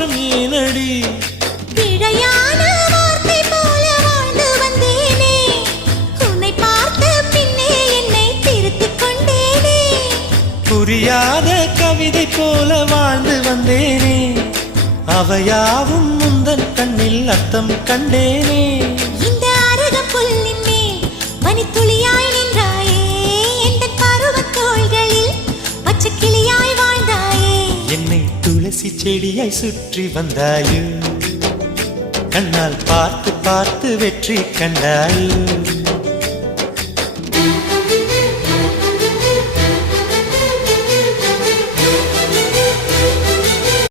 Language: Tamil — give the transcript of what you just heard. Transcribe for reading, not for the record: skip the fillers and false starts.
மாற்றம் ஏனடி பிழையான வார்த்தை போல வாழ்ந்து வந்தேனே உன்னை பார்த்த பின்னே என்னை திருத்திக் கொண்டேனே புரியாத கவிதை போல வாழ்ந்து வந்தேனே அவையாவும் முந்தன் கண்ணில் அர்த்தம் கண்டேனே இந்த அருக புல்லின் மேல் பனித்துளியாய் நின்றாயே எந்த பருவத் தோள்களில் பச்சை கிளியாய் வாழ்ந்தாயே என்னை துளசி செடியாய் சுற்றி வந்தாயோ கண்ணால் பார்த்து பார்த்து வெற்றி கண்டாயோ